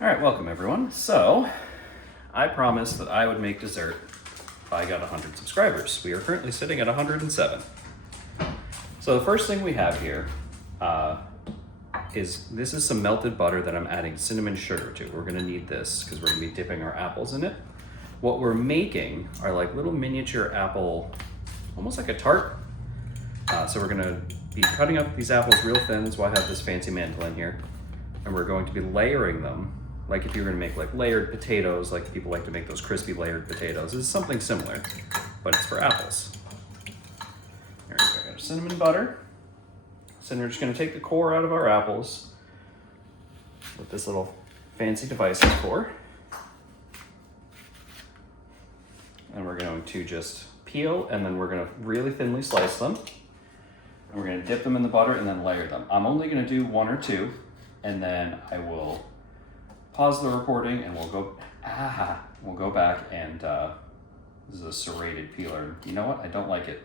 All right, welcome everyone. So, I promised that I would make dessert if I got 100 subscribers. We are currently sitting at 107. So the first thing we have here is some melted butter that I'm adding cinnamon sugar to. We're gonna need this because we're gonna be dipping our apples in it. What we're making are like little miniature apple, almost like a tart. So we're gonna be cutting up these apples real thin. That's why I have this fancy mandolin here. And we're going to be layering them like if you were gonna make like layered potatoes, like people like to make those crispy layered potatoes. This is something similar, but it's for apples. There we go, I got our cinnamon butter. So we're just gonna take the core out of our apples with this little fancy device for. And we're going to just peel, and then we're gonna really thinly slice them. And we're gonna dip them in the butter and then layer them. I'm only gonna do one or two, and then I will pause the recording and we'll go back and this is a serrated peeler. You know what? I don't like it.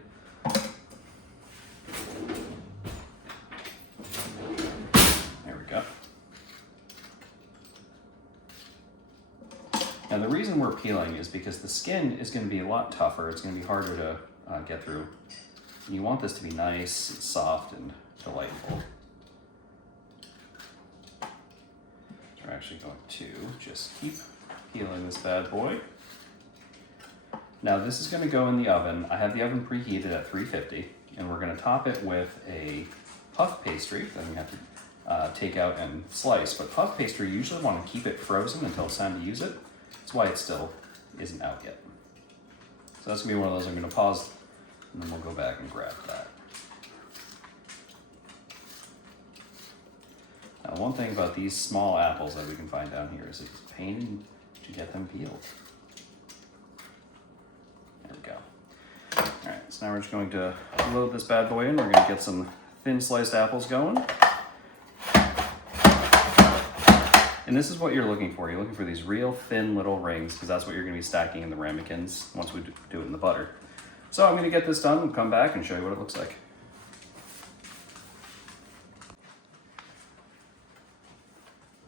There we go. Now the reason we're peeling is because the skin is going to be a lot tougher. It's going to be harder to get through. And you want this to be nice and soft and delightful. We're actually going to just keep peeling this bad boy. Now this is going to go in the oven. I have the oven preheated at 350, and we're going to top it with a puff pastry that we have to take out and slice. But puff pastry, you usually want to keep it frozen until it's time to use it. That's why it still isn't out yet. So that's going to be one of those I'm going to pause, and then we'll go back and grab that. Now, one thing about these small apples that we can find down here is it's a pain to get them peeled. There we go. All right, so now we're just going to load this bad boy in. We're going to get some thin sliced apples going. And this is what you're looking for. You're looking for these real thin little rings because that's what you're going to be stacking in the ramekins once we do it in the butter. So I'm going to get this done and come back and show you what it looks like.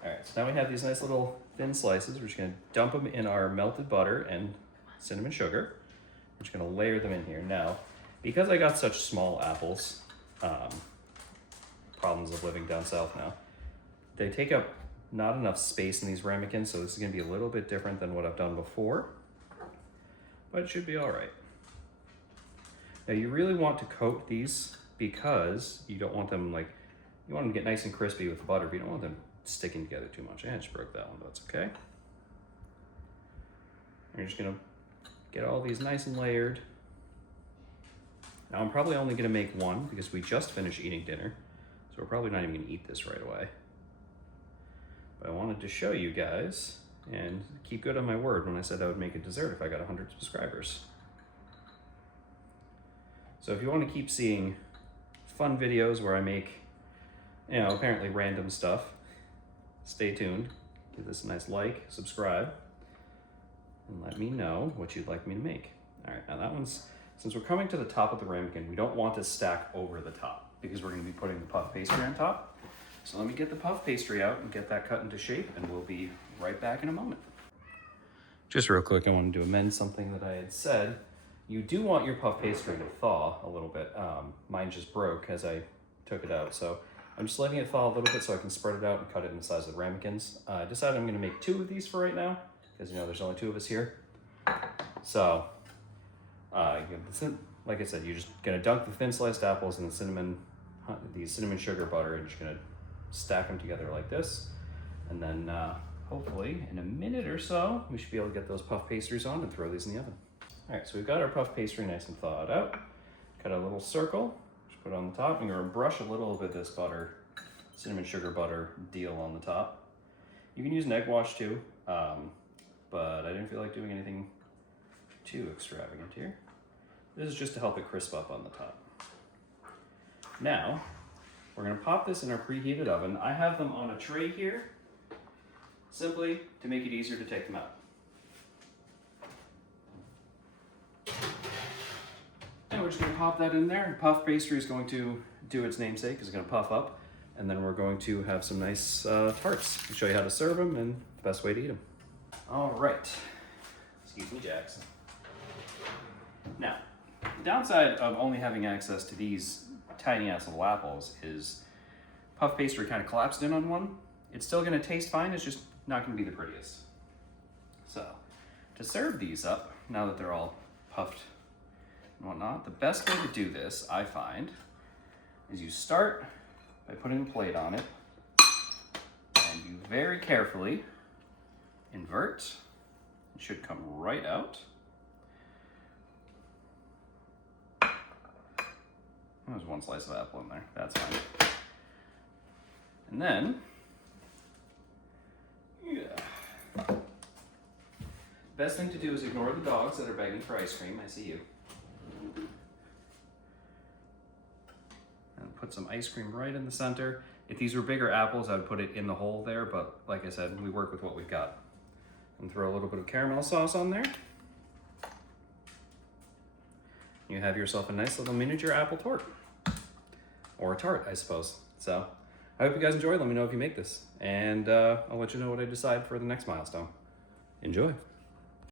All right, so now we have these nice little thin slices. We're just gonna dump them in our melted butter and cinnamon sugar. We're just gonna layer them in here. Now, because I got such small apples, problems of living down south now, they take up not enough space in these ramekins, so this is gonna be a little bit different than what I've done before, but it should be all right. Now you really want to coat these because you don't want them you want them to get nice and crispy with the butter, but you don't want them sticking together too much. I just broke that one, but that's okay. You're just gonna get all these nice and layered. Now I'm probably only gonna make one because we just finished eating dinner, so we're probably not even gonna eat this right away. But I wanted to show you guys and keep good on my word when I said I would make a dessert if I got 100 subscribers. So if you want to keep seeing fun videos where I make, apparently random stuff, stay tuned. Give this a nice like, subscribe, and let me know what you'd like me to make. All right, now that one's, since we're coming to the top of the ramekin, we don't want to stack over the top because we're going to be putting the puff pastry on top. So let me get the puff pastry out and get that cut into shape, and we'll be right back in a moment. Just real quick, I wanted to amend something that I had said. You do want your puff pastry to thaw a little bit. Mine just broke as I took it out, so I'm just letting it thaw a little bit so I can spread it out and cut it in the size of the ramekins. I decided I'm going to make 2 of these for right now because there's only 2 of us here. So, like I said, you're just going to dunk the thin sliced apples in the cinnamon sugar butter, and you're just going to stack them together like this, and then hopefully in a minute or so we should be able to get those puff pastries on and throw these in the oven. All right, so we've got our puff pastry nice and thawed out. Cut a little circle, just put it on the top, and you're gonna brush a little bit of this butter, cinnamon sugar butter deal on the top. You can use an egg wash too, but I didn't feel like doing anything too extravagant here. This is just to help it crisp up on the top. Now, we're gonna pop this in our preheated oven. I have them on a tray here, simply to make it easier to take them out. And we're just gonna pop that in there. Puff pastry is going to do its namesake, it's gonna puff up. And then we're going to have some nice tarts. I'll show you how to serve them and the best way to eat them. All right. Excuse me, Jackson. Now, the downside of only having access to these tiny ass little apples is puff pastry kind of collapsed in on one. It's still gonna taste fine, it's just not gonna be the prettiest. So, to serve these up, now that they're all puffed and whatnot, the best way to do this, I find, is you start by putting a plate on it, and you very carefully invert. It should come right out. There's one slice of apple in there, that's fine. And then, best thing to do is ignore the dogs that are begging for ice cream. I see you. And put some ice cream right in the center. If these were bigger apples, I would put it in the hole there, but like I said, we work with what we've got. And throw a little bit of caramel sauce on there. You have yourself a nice little miniature apple tart. Or a tart, I suppose. So, I hope you guys enjoy. Let me know if you make this. And I'll let you know what I decide for the next milestone. Enjoy.